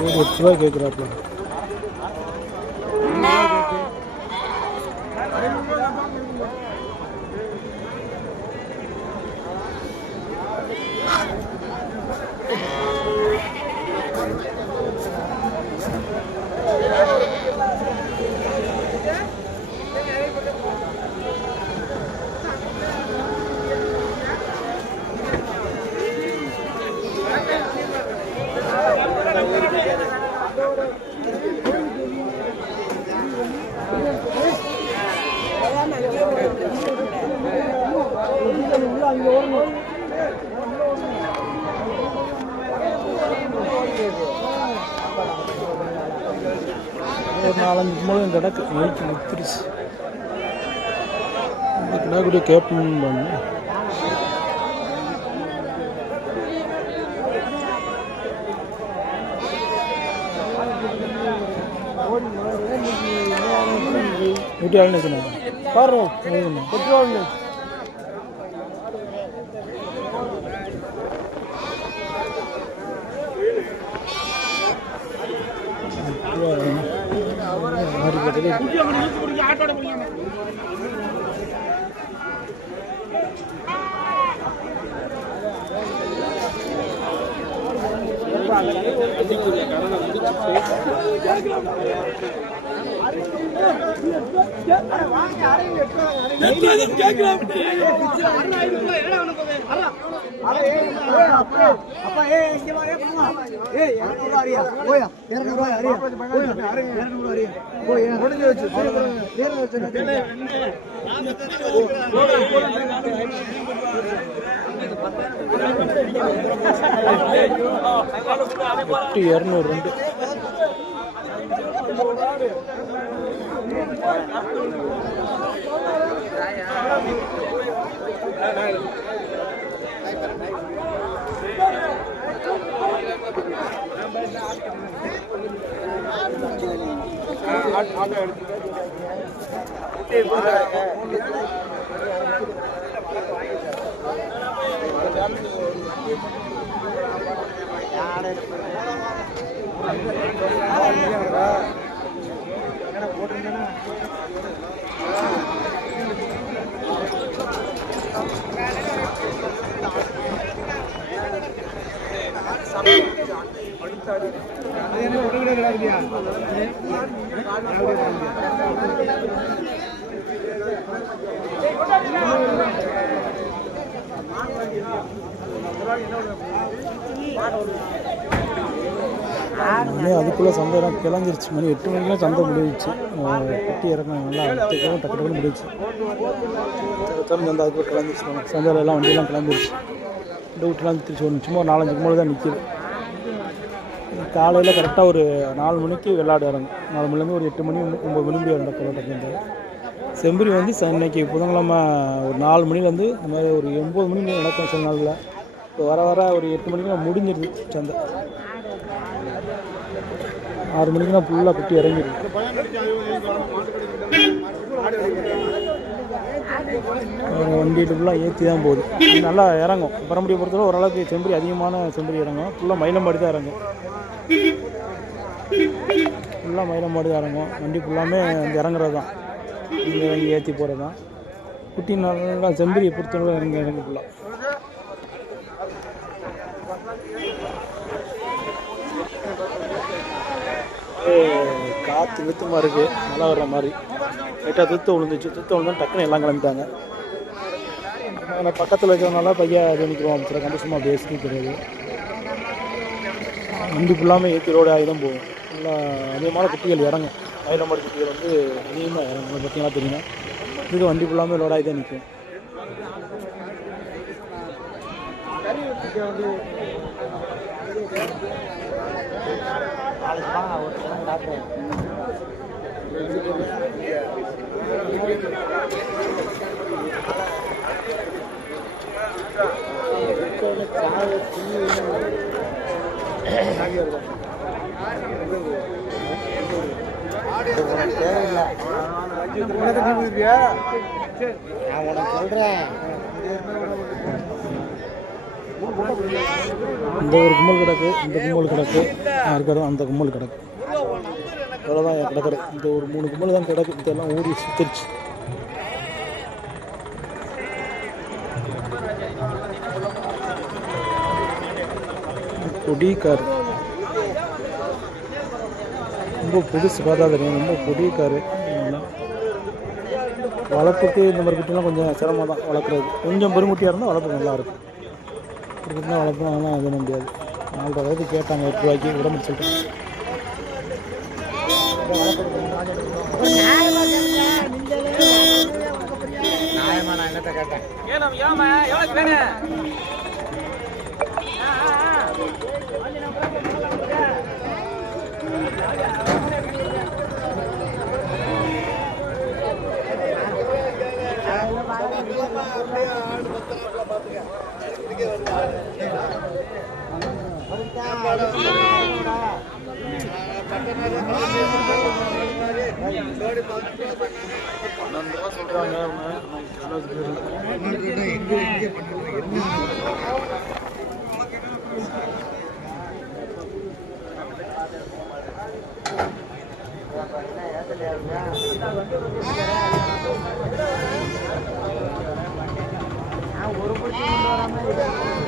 ₹8 கேட்குறாப்புல. ஒரு 4-5 மூலம் இந்த இடக்கு நைட்டு முத்திருச்சு. இந்த கிடா கூட கேட்பணும் பண்ணு. வீட்டு ஆள் நிற்கணும் பாரு பெட்ரோல் ₹200 அதுக்குள்ளே சந்தை கிளஞ்சிருச்சு. மணி 8 மணிக்கெலாம் சந்தை முடிஞ்சிச்சு. கட்டி இறக்கம் நல்லா டக்கு டக்குன்னு முடிஞ்சிச்சு. சந்தை அதுக்குள்ளே கிளஞ்சிருச்சு. சந்தையில் எல்லாம் வண்டியெல்லாம் கிளம்பிடுச்சு. வீட்டுலாம் திருச்சி ஒன்று சும்மா 4-5 மூலம் தான் நிற்கிது. காலையில் கரெக்டாக ஒரு 4 மணிக்கு வெள்ளாடு இறங்கும். 4 மணிலேருந்து ஒரு 8 மணி 9 மணி நடக்கிற டக்கு. செம்பரி வந்து இன்னைக்கு புதன்கிழமை ஒரு 4 மணிலேருந்து இந்த மாதிரி ஒரு 9 மணி நடக்கும் சில நாளில். இப்போ வர ஒரு 8 மணிக்கு முடிஞ்சிருது சந்தை. 6 மணிக்கு நான் ஃபுல்லாக கட்டி இறங்கிடுது. வண்டிட்டு ஃபுல்லாக ஏற்றி தான் போகுது. நல்லா இறங்கும். பரம்பரையை பொறுத்தவரை ஓரளவுக்கு செம்பரி அதிகமான செம்பரி இறங்கும். ஃபுல்லாக மயிலம்பாடி தான் இறங்கும். ஃபுல்லாக மயிலம்பாடி தான் இறங்கும். வண்டி ஃபுல்லாமே இங்கே இறங்குறது தான். இங்கே இறங்கி ஏற்றி போகிறது தான். குட்டி நல்லா செம்பரியை பொறுத்தவரை இறங்கி ஃபுல்லாக. காற்று நிறுத்தமாக இருக்குது. நல்லா வர்ற மாதிரி லைட்டாக துத்த விழுந்துச்சு. துத்த விழுந்தா டக்குன்னு எல்லாம் கிளம்பிட்டாங்க. ஆனால் பக்கத்தில் இருக்கிறதுனால பையா அது நிற்கிறோம் சில கண்டிஷமாக பேசிக்க கிடையாது. வண்டி ஃபுல்லாமே ஏற்றி ரோடு ஆகி தான் போகும். நல்லா அதிகமான குட்டிகள் இறங்கும். மயிலம்பாடி குட்டிகள் வந்து அதிகமாக இறங்கும். பார்த்தீங்கன்னா தெரியும். இதுக்கு வண்டி ஃபுல்லாமே லோடாகி தான் நிற்கும். இந்த ஒரு கும்பல் கிடக்கு, இந்த கும்பல் கிடக்கு, இருக்கிறதும் அந்த கும்பல் கிடக்கு. அவ்வளோதான் கிடக்குறது. இந்த ஒரு 3 கும்பல் தான் கிடக்கு. இதெல்லாம் ஓடி சுத்திருச்சு. பொடி கார் ரொம்ப புதுசு பார்த்தா தெரியும். ரொம்ப பொடி காரு. வளர்ப்புக்கு இந்த மாதிரி குட்டிலாம் கொஞ்சம் சிரமம் தான் வளர்க்குறது. கொஞ்சம் பெருங்குட்டியாக இருந்தால் வளர்ப்பு நல்லாயிருக்கும். குட்டினா வளர்ப்பு ஆனால் அது முடியாது. 4.5 ரூபாய்க்கு கேட்டாங்க. 8 ரூபாய்க்கு விட முடிச்சுட்டு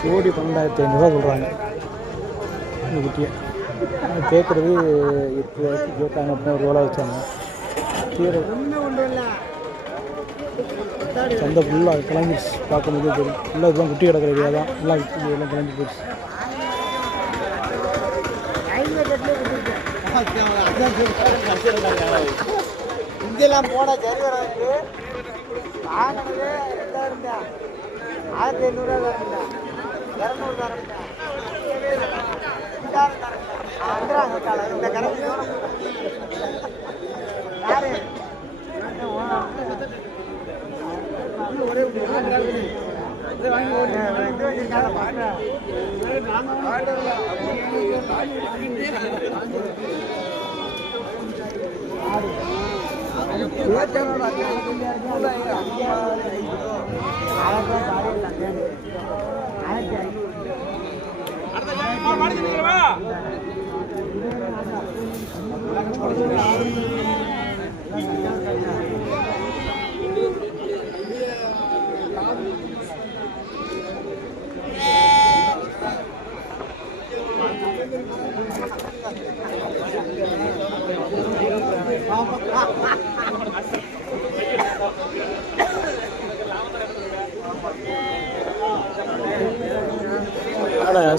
ஜோடி 12,500 சொல்கிறாங்க இந்த குட்டியை. கேட்குறது 8 ரூபாய்க்கு கேட்டாங்க. அப்படின்னா ஒரு ரூபா வச்சாங்க. கீரை சந்தை ஃபுல்லாக கிளம்பிடுச்சு. பார்க்கும்போது தெரியும். ஃபுல்லாக இதுதான் குட்டி கிடக்கிற ஏரியா தான். எல்லாம் எல்லாம் கிளம்பி போயிடுச்சு. இங்கெல்லாம் போட சரி வராது. வாங்கினது 1500 தரண்டா, 200 தரண்டா, இந்த கரண்டி யாரு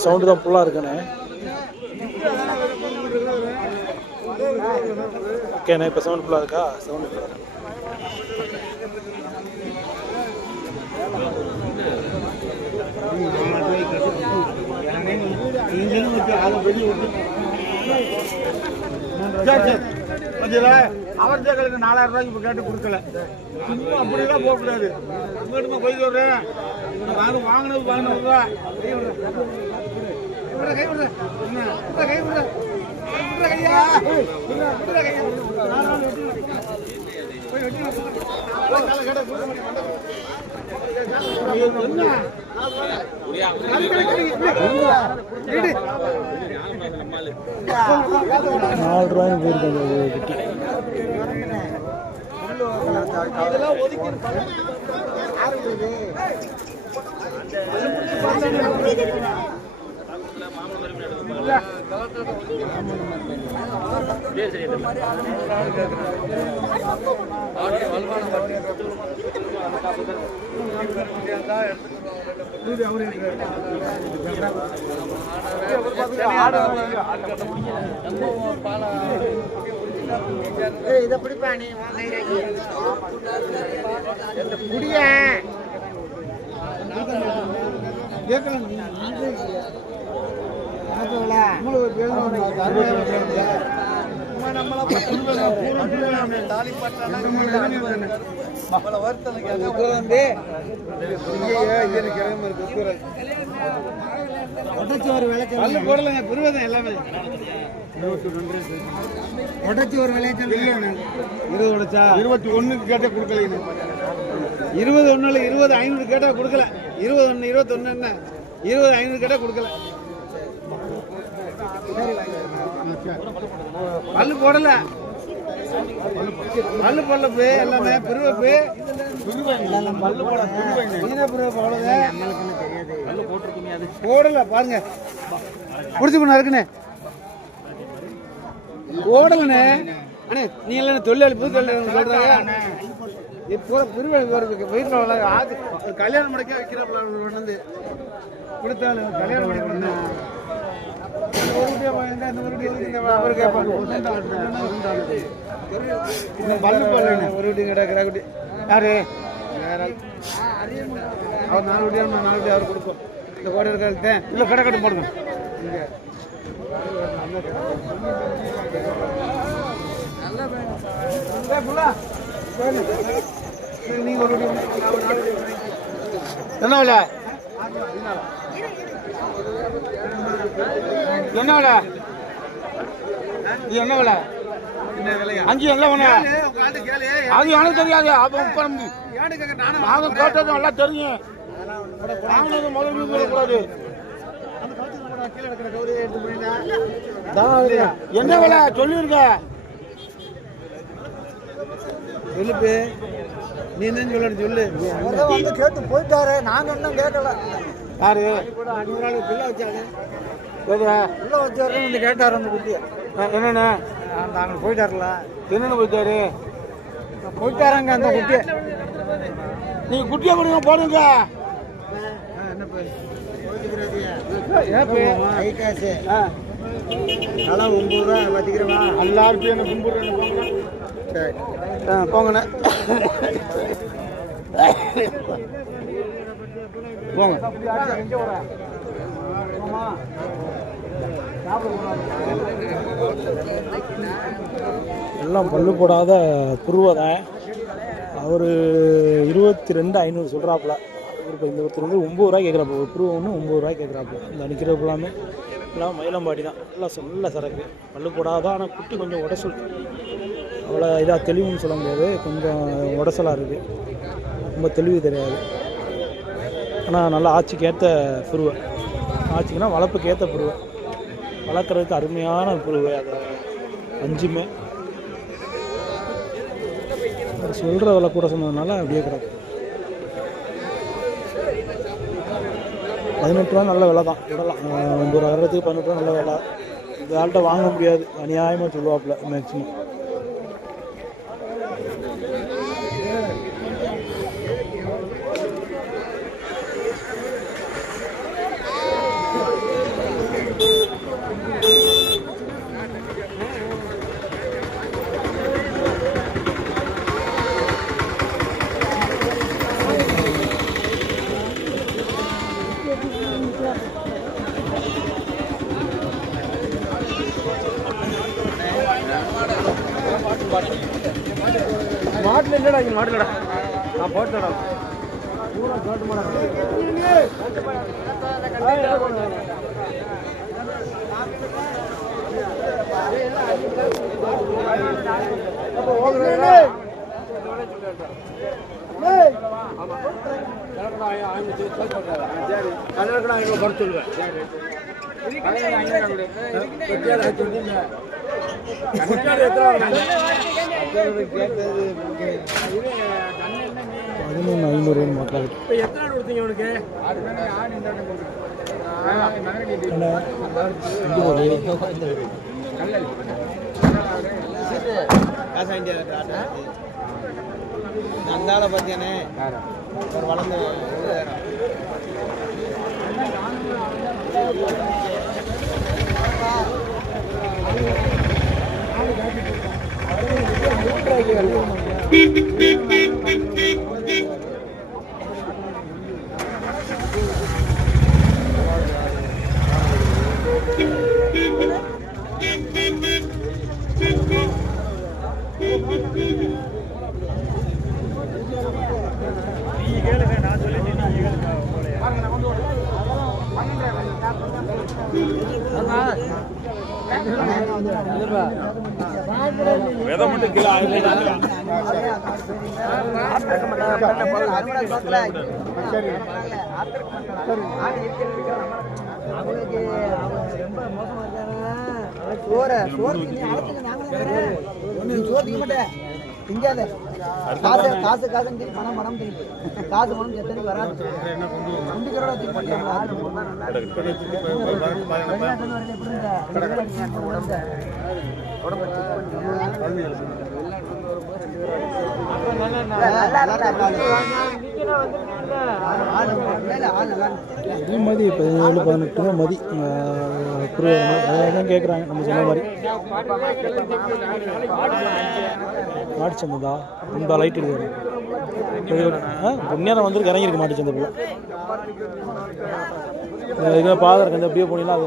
சவுண்டு தான் ஃபுல்லாக இருக்குண்ணே. ஓகேண்ணே. இப்போ சவுண்ட் ஃபுல்லாக இருக்கா? சவுண்டு ஃபுல்லாக இருக்கு. அவர்களுக்கு 4000 ரூபாய்க்கு இப்போ கேட்டு கொடுக்கல. சும்மா அப்படிலாம் போகக்கூடாது. உங்கள்கிட்ட போய் சொல்கிறேன். வாங்கினது 11 ரூபா. கை விடுற கை விடுற கையா போய் வெட்டி ₹4 போயிருக்காங்க குட்டி. இதை பிடிப்பா நீ குடிய போடலங்க புரிவதன் எல்லாமே உடச்சி ஒரு விளையாட்டு 20 உடைச்சா 21 கேட்டா கொடுக்கல 21 20 500 கேட்டா கொடுக்கல 21 21 என்ன 20 500 கேட்டா கொடுக்கல பல்லு போடல பல்லு போடல எல்லாமே பிரிவப்பு பல்லு போட போடல பாருங்க குடிச்சு இருக்குண்ணே ஓடலண்ணே அண்ணே நீ எல்லாம் தொழிலாளி புது தொழிலாளி சொல்றாங்க இப்போ வீட்டில் ஆத்து கல்யாணம் முடக்க வைக்கிறப்ப வந்து கொடுத்தாலும் கல்யாணம் முடக்க பல்லு போடல ஒரு வீட்டு கிடக்குறா குட்டி யாரு அவர் 4 வீட்டியா 4 வீட்டு அவர் கொடுப்போம் இந்த கோடை இருக்க இல்லை கடை கட்டு போடுங்க இங்கே நீங்க ஒரு என்ன விலை என்ன விலை இது என்ன விலை 5 எல்லாம் ஒண்ணு அது எனக்கு தெரியாது நாங்க கேட்டது நல்லா தெரியும் முதல் கூடாது என்ன விலை சொல்லிருக்க சொல்லுப்பு நீ என்ன சொல்லு வந்து கேட்டு போயிட்டாரு நாங்க இன்னும் கேட்கல யாரு பிள்ளை வச்சாங்க உள்ள வச்சாரு வந்து கேட்டாரு அந்த குட்டிய என்னென்ன நாங்க போயிட்டாருல என்னென்ன போயிட்டாராங்க அந்த குட்டிய நீங்க குட்டியை கொடுங்க போடுங்க என்ன பேரு நல்லா 9 ரூபா வச்சுக்கிறவா எல்லாருக்கும் என்ன கும்பிடுறேன் சரி போங்கண்ணே போங்க எல்லாம் பல்லு போடாத புருவதான். அவர் 22,500 சொல்கிறாப்புல. இப்போ இந்த ஒருத்தர் வந்து 9 ரூபாய் கேட்குறாப்புல. ஒரு புருவம் ஒன்று 9 ரூபாய் கேட்குறாப்புல. இந்த நிற்கிற ஃபுல்லாமே எல்லாம் மயிலம்பாடி தான். எல்லாம் நல்ல சரக்கு பல்லு போடாதான். ஆனால் குட்டி கொஞ்சம் உடசல், அவ்வளோ இதாக தெளிவுன்னு சொல்ல முடியாது. கொஞ்சம் உடசலாக இருக்குது, ரொம்ப தெளிவு தெரியாது. ஆனால் நல்லா ஆட்சிக்கு ஏற்ற புருவை. ஆட்சிக்குன்னா வளர்ப்புக்கு ஏற்ற புருவை, வளர்க்குறதுக்கு அருமையான புருவை. அதை 5மே சொல்கிற விலை கூட சொன்னதுனால அப்படியே கிடக்கும். 18 ரூபா நல்ல விலை தான், விடலாம். 9 ரூபாய்க்கு 18 ரூபா நல்ல விலை. இந்த ஆள்கிட்ட வாங்க முடியாது, அநியாயமாக சொல்லுவாப்புல மேக்ஸிமம். மாட்டில் இல்லைடா, இங்கே மாட்டிலடா, நான் போட்டடா பூரா கேட்டு மாட்டேன். கல்யாணம் ஐநூறு குறைச்சு சொல்லுவேன். பதினொன்று ஐநூறுன்னு மாட்டாங்க. எத்தனை ஆடு கொடுத்தீங்க உனக்கு? அந்த ஆளை பார்த்தியானே ஒரு வளர்ந்து விதை மட்டும் கிலோ 1000 திங்காத காசு காசு காசுன்னு சொல்லி பணம் பணம் திருப்பி காசு பணம் எத்தனை வராது குண்டிக்கிறோட இதே மாதிரி 17 18 தான் மதி அதான் கேட்குறாங்க. நம்ம சொன்ன மாதிரி மாட்டுச்சந்தா ரொம்ப லைட் இருக்குது. புண்ணியாரம் வந்து இறங்கியிருக்கு மாட்டுச்சந்தை. இதில் பாதம் இருக்கு. அப்படியே போனீங்கன்னா அது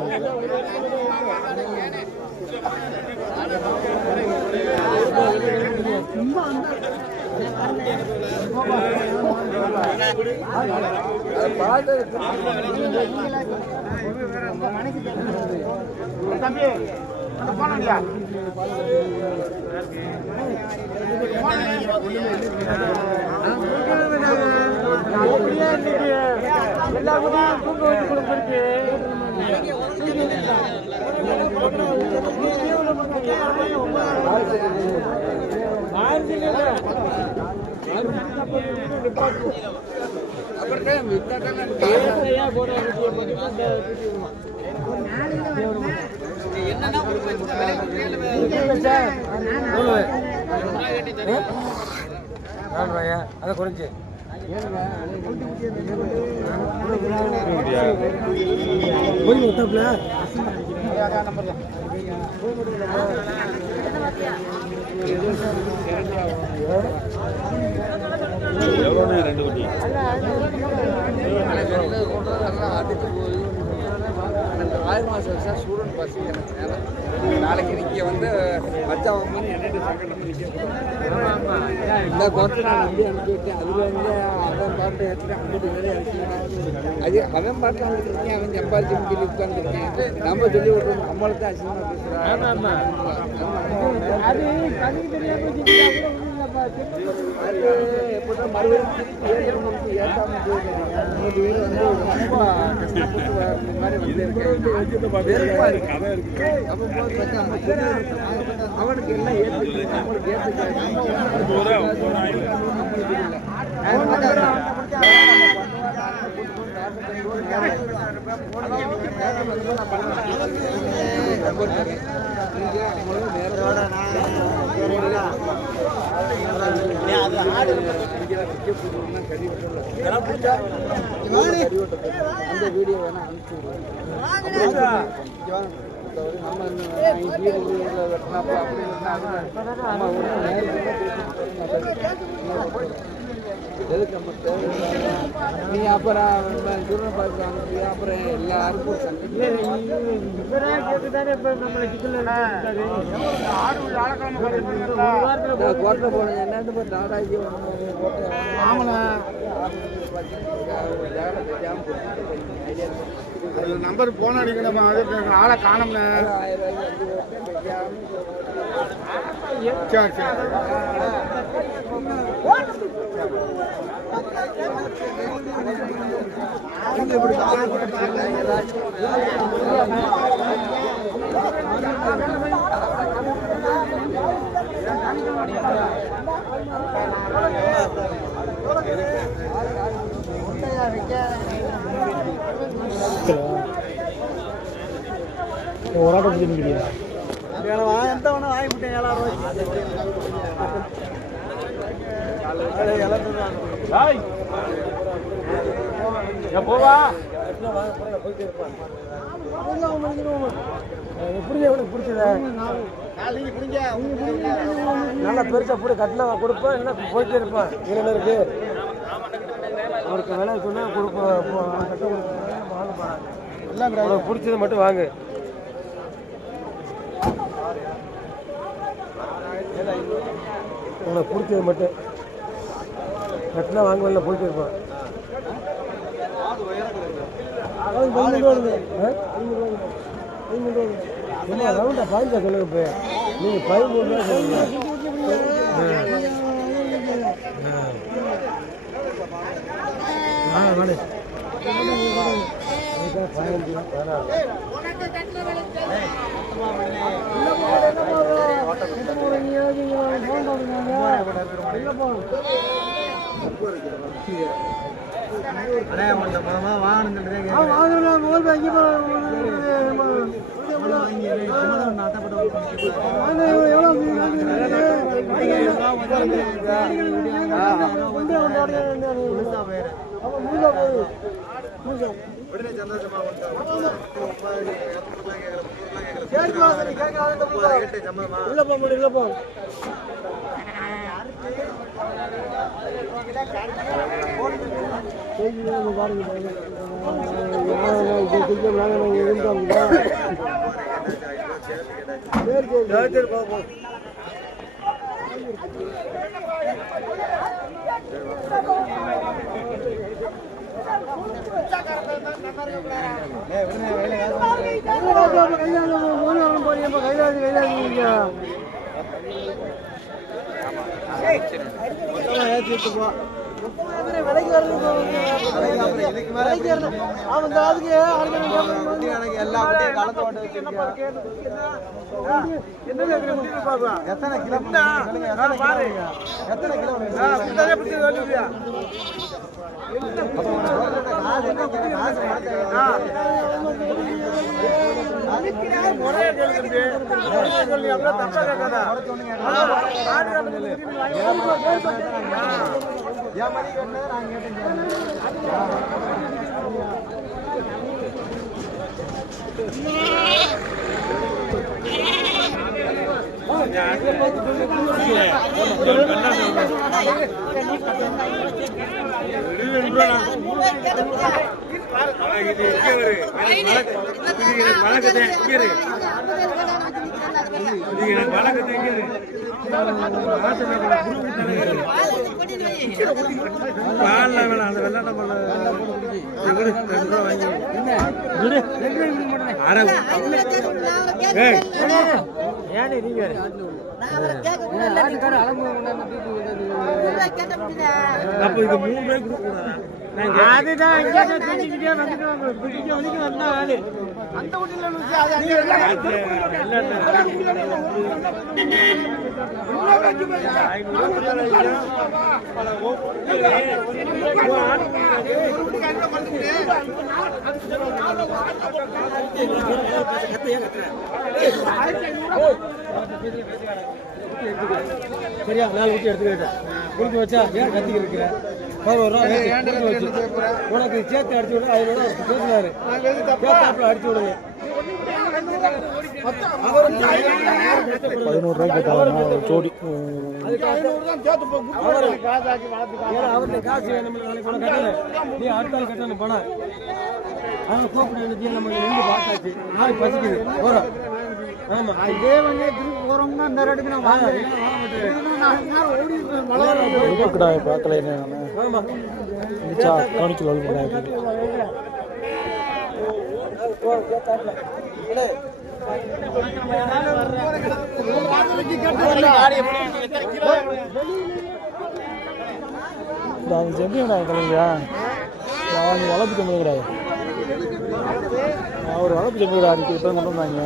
அதை குறைச்சு எவ்வளோ 2 குட்டி ஆயிரம் மாதம் வருஷம் ஸ்டூடெண்ட் பசங்க நாளைக்கு நிற்க வந்து வச்சா வந்து என்னென்ன சங்கடம் இந்த கோர்ட்டு நான் வந்து அனுப்பிவிட்டேன். அதில் வந்து அவன் பாட்டு எடுத்துட்டு அங்கிட்டு வேலையை அனுப்பிவிட்டேன். அது அவன் பாட்டில் வந்துருக்கேன். அவன் சம்பாதிச்சு சொல்லி உட்காந்துருக்கேன். நம்ம சொல்லி விட்றோம். நம்மளை தான் அசிங்கமாக பேசுகிறேன். அது எப்படின்னா மறுபடியும் ஏற்காமல் ரொம்ப கஷ்டப்பட்டு வர மாதிரி அவனுக்கு எல்லாம் ஏற்று நம்மளுக்கு அந்த வீடியோ வேணா அனுப்பிச்சு நீ அப்புறம் அப்புறம் எல்லாருக்கும் கோட்டை போனேன் என்ன நாடாஜி நம்பர் போன அடிக்கணும். ஆளை காணோம்னு. சரி சரி ஒரு ஆட்டோ பிடிச்சி முடியா எந்த ஒன்று வாங்கி விட்டேன் 7,000 போவா பிடிச்சத நல்லா பெருசா போட்டு கட்டில கொடுப்பேன் என்ன போயிட்டே இருப்பேன் இதில் இருக்கு அவருக்கு விலை சொன்னா கொடுப்போம் எல்லாம் பிடிச்சது மட்டும் வாங்கு உனக்கு பிடிச்சது மட்டும் கட்டில வாங்குவதில்ல போயிட்டு இருப்பேன் ரவுண்டா பாயிண்டா சொல்லுங்க இப்போ நீங்கள் 13 ரூபா சரியா 4 ஊட்டி எடுத்துக்கிட்டேன் குடிச்சு வச்சா ஏன் கத்திக்கு இருக்கிற 11 ரூபா உனக்கு சேர்த்து அடிச்சு விட 5 ரூபா பேசுனாரு சேர்த்தாப்புல அடிச்சு விடுங்க 11 ரூபாய்க்கு கேட்டாங்க ஜோடி அவருக்கு காசு நாளைக்கு கூட கட்டல நீ அடுத்த நாள் கட்டணும் பணம் அவனை கூப்பிட்டு நம்ம 2 பாட்டாச்சு நாளைக்கு பசிக்குது போறோம் ஆமா இதே வந்து திருப்பி போறோம்னா இந்த இடத்துக்கு நான் பார்க்கல என்ன ஆமா கவனிச்சு அது ஜெம்பியா கிளம்பியா அவங்க வளர்ப்பு தமிழ் கிடையாது. அவர் வளர்ப்பு தமிழ் அன்றைக்கி இப்போ கொண்டு வந்தாங்க.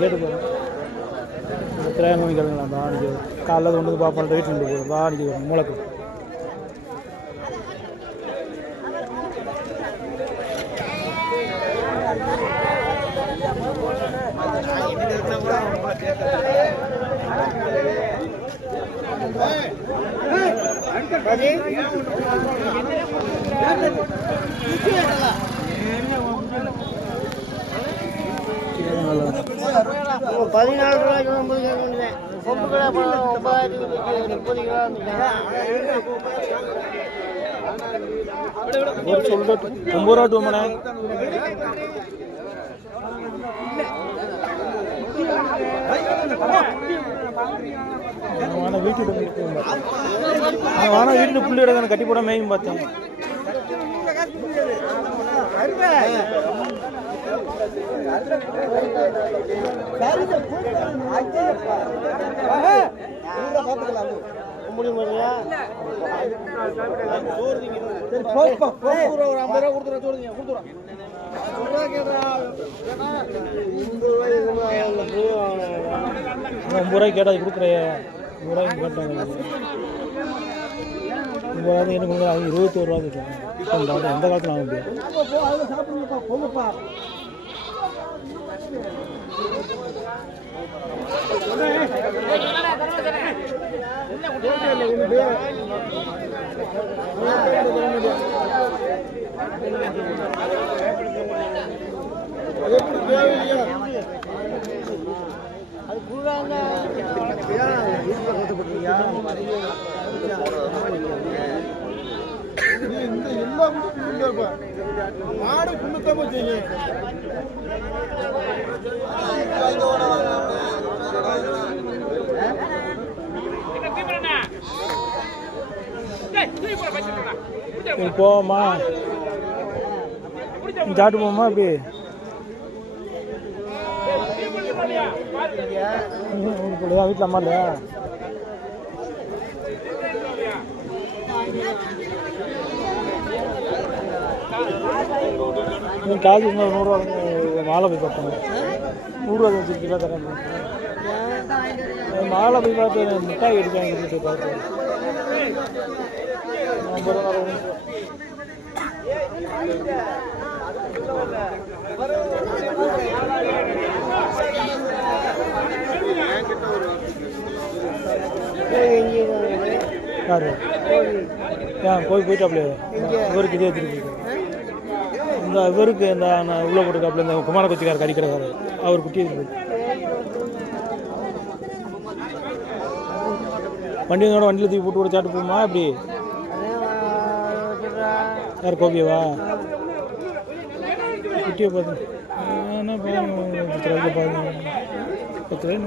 கேட்டு போகிறேன் திரையாங்க கேளுங்களா. அந்த அன்றைக்கி காலைல கொண்டு வந்து பார்ப்போம் வீட்டில் இருந்து போகிறோம். தான் அன்றைக்கி மூளைக்கு சொல்லிட்டு 9 ரூபா 2 மணி வீட்டு புள்ளி இடங்க கட்டி போட மேயும் பார்த்தேன். ₹9 கேட்டா கொடுக்குறேன். ₹100 கேட்டாங்க. எனக்கு 21 ரூபா கேட்டாங்க. எந்த காலத்தில் வாங்க முடியாது. மாடு புண்ணுத்தமா செய்யும். போமா சாட்டு போமா அப்படி வீட்டில் அம்மா இல்லையா? காசு 100 ரூபா மாலை போய் பார்த்தேன். 100 ரூபா வச்சுருக்கீங்களா தரேன். மாலை போய் பார்த்து மிட்டாய் எடுப்பாங்க போய் பார்த்து 50 ரூபா. யாரு போயிட்டாப்லையே இவருக்கு இதே திருப்பி இந்த இவருக்கு இந்த உள்ள போட்டுக்காப்புல இந்த குமார கொச்சிக்கார் கறிக்கிறவர் அவர் குட்டி வண்டியோட வண்டியில் தூக்கி போட்டு கூட சாட்டு போகுமா அப்படி? யார் கோபியவா? குட்டியை பார்த்து என்ன பாருங்க 10 ரூபாய்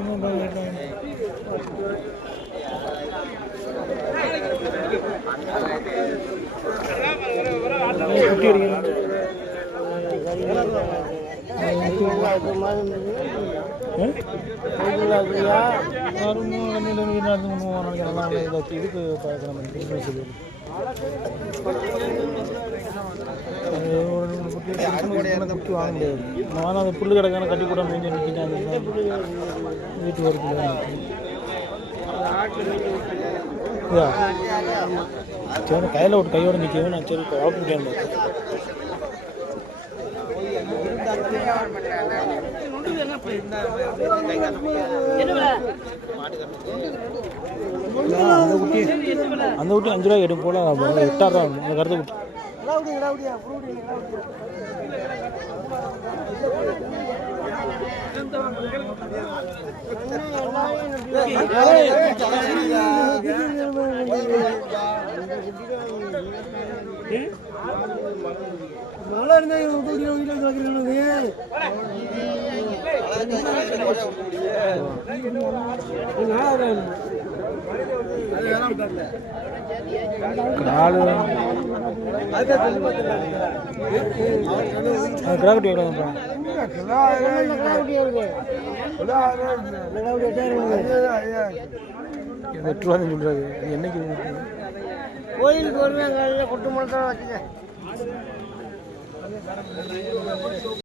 குட்டி அடிக்கணும். இதுக்கு குட்டி வாங்க முடியாது. நான் அந்த புல்லு கிடக்கான கட்டி கூட மேய்ஞ்சி நிற்கிட்டாங்க. வீட்டு வரைக்கும் சரி கையில் விட்டு கையோட நிற்கவும் நான் சரி வளர்ப்புட்டேன். அந்த குட்டி 5 ரூபாய் எடுக்கும் போல 8,000 ரூபா அந்த கருத்து குட்டி. மழை இருந்தா கிராக்கட்டி எவ்வளோ? 8 ரூபா சொல்றாரு. என்னைக்கு கோயிலுக்கு வருவேன் கொட்டு முளத்தோட வச்சுக்க